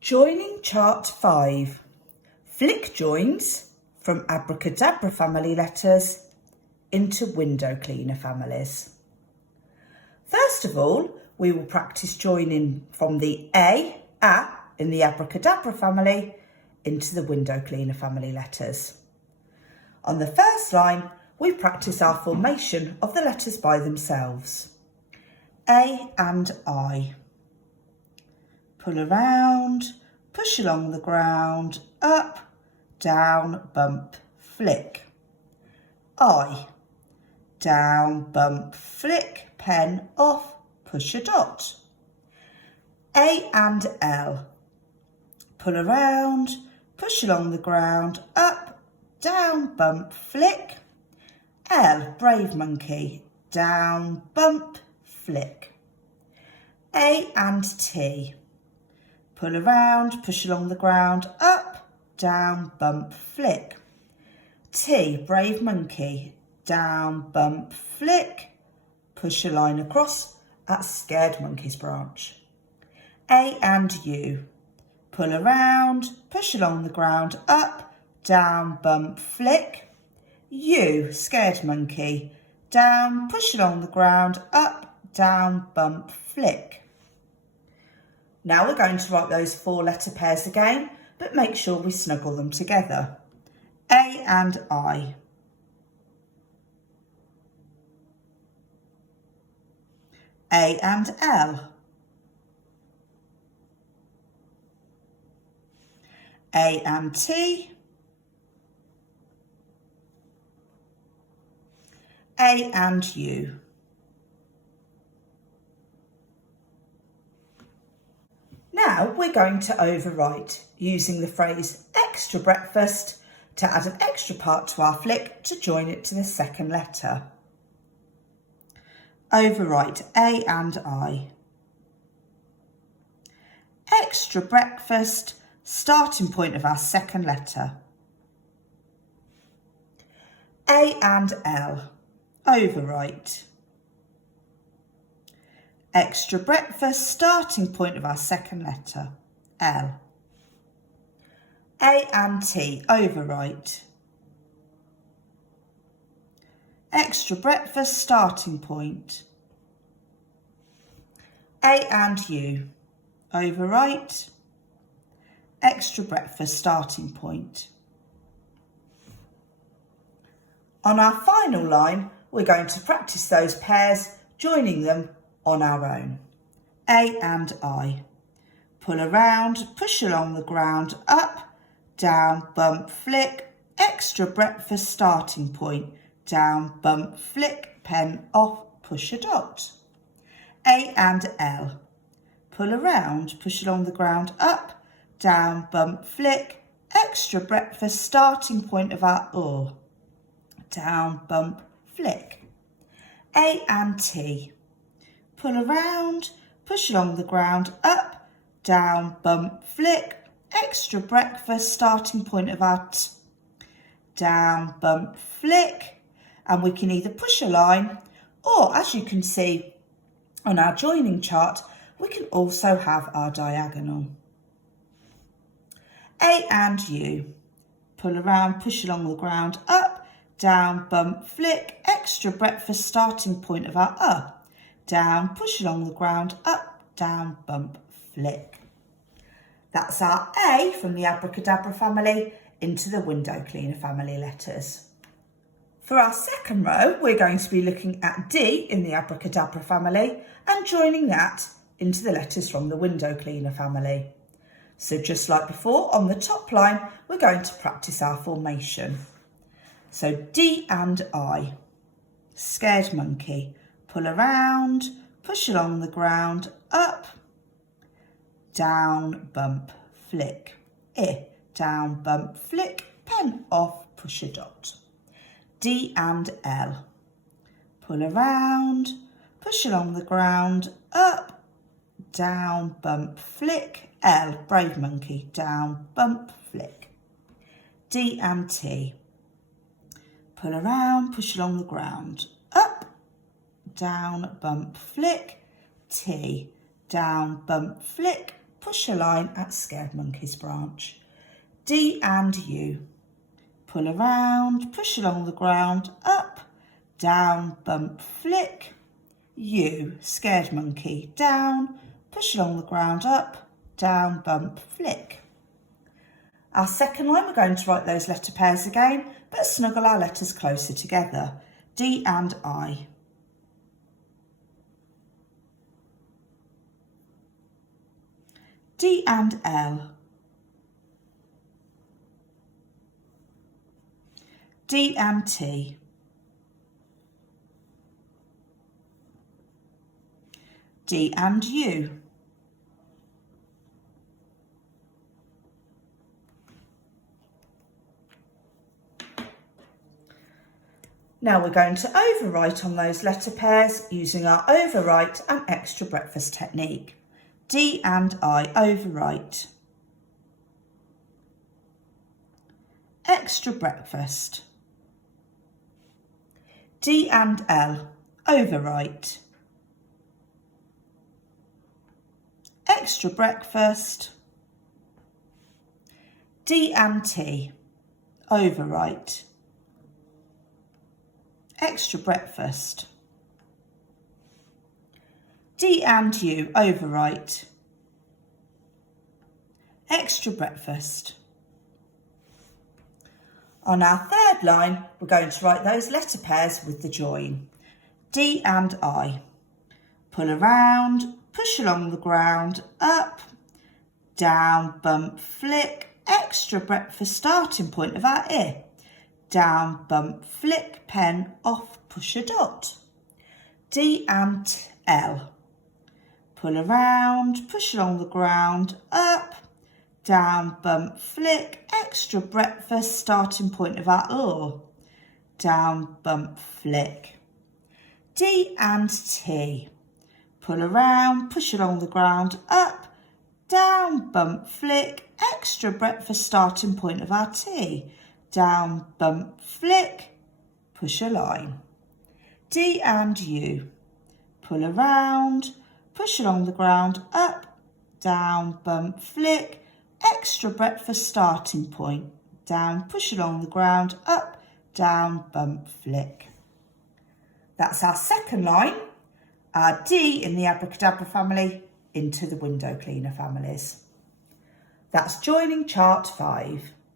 Joining chart 5. Flick joins from abracadabra family letters into window cleaner families. First of all, we will practice joining from the A in the abracadabra family into the window cleaner family letters. On the first line, we practice our formation of the letters by themselves. A and I. Pull around, push along the ground, up, down, bump, flick. I. Down, bump, flick, pen off, push a dot. A and L. Pull around, push along the ground, up, down, bump, flick. L, brave monkey, down, bump, flick. A and T. Pull around, push along the ground, up, down, bump, flick. T, brave monkey, down, bump, flick. Push a line across at scared monkey's branch. A and U. Pull around, push along the ground, up, down, bump, flick. U, scared monkey, down, push along the ground, up, down, bump, flick. Now we're going to write those 4 letter pairs again, but make sure we snuggle them together. A and I. A and L. A and T. A and U. Now we're going to overwrite using the phrase extra breakfast to add an extra part to our flick to join it to the second letter. Overwrite A and I. Extra breakfast, starting point of our second letter. A and L. Overwrite. Extra breakfast, starting point of our second letter, L. A and T, overwrite. Extra breakfast, starting point. A and U, overwrite. Extra breakfast, starting point. On our final line, we're going to practice those pairs, joining them on our own. A and I. Pull around, push along the ground, up, down, bump, flick, extra breakfast, starting point, down, bump, flick, pen off, push a dot. A and L. Pull around, push along the ground, up, down, bump, flick, extra breakfast, starting point of our O. Down, bump, flick. A and T. Pull around, push along the ground, up, down, bump, flick, extra breakfast, starting point of our T. Down, bump, flick. And we can either push a line, or as you can see on our joining chart, we can also have our diagonal. A and U. Pull around, push along the ground, up, down, bump, flick, extra breakfast, starting point of our Down, push along the ground, up, down, bump, flick. That's our A from the abracadabra family into the window cleaner family letters. For our second row, we're going to be looking at D in the abracadabra family and joining that into the letters from the window cleaner family. So just like before, on the top line, we're going to practice our formation. So D and I. Scared monkey. Pull around, push along the ground, up, down, bump, flick. I, down, bump, flick, pen off, push a dot. D and L. Pull around, push along the ground, up, down, bump, flick. L, brave monkey, down, bump, flick. D and T. Pull around, push along the ground, up, down, bump, flick, T, down, bump, flick, push a line at Scared Monkey's branch. D and U. Pull around, push along the ground, up, down, bump, flick. U, Scared Monkey, down, push along the ground, up, down, bump, flick. Our second line, we're going to write those letter pairs again, but snuggle our letters closer together. D and I. D and L. D and T. D and U. Now we're going to overwrite on those letter pairs using our overwrite and extra breakfast technique. D and I, overwrite. Extra breakfast. D and L, overwrite. Extra breakfast. D and T, overwrite. Extra breakfast. D and U, overwrite. Extra breakfast. On our third line, we're going to write those letter pairs with the join. D and I. Pull around, push along the ground, up, down, bump, flick, extra breakfast, starting point of our I. Down, bump, flick, pen, off, push a dot. D and L. Pull around, push along the ground, up, down, bump, flick, extra breakfast, starting point of our O. Down, bump, flick. D and T. Pull around, push along the ground, up, down, bump, flick, extra breakfast, starting point of our T. Down, bump, flick, push a line. D and U. Pull around, push along the ground, up, down, bump, flick, extra breakfast, starting point. Down, push along the ground, up, down, bump, flick. That's our second line. Our D in the Abracadabra family into the window cleaner families. That's joining chart 5.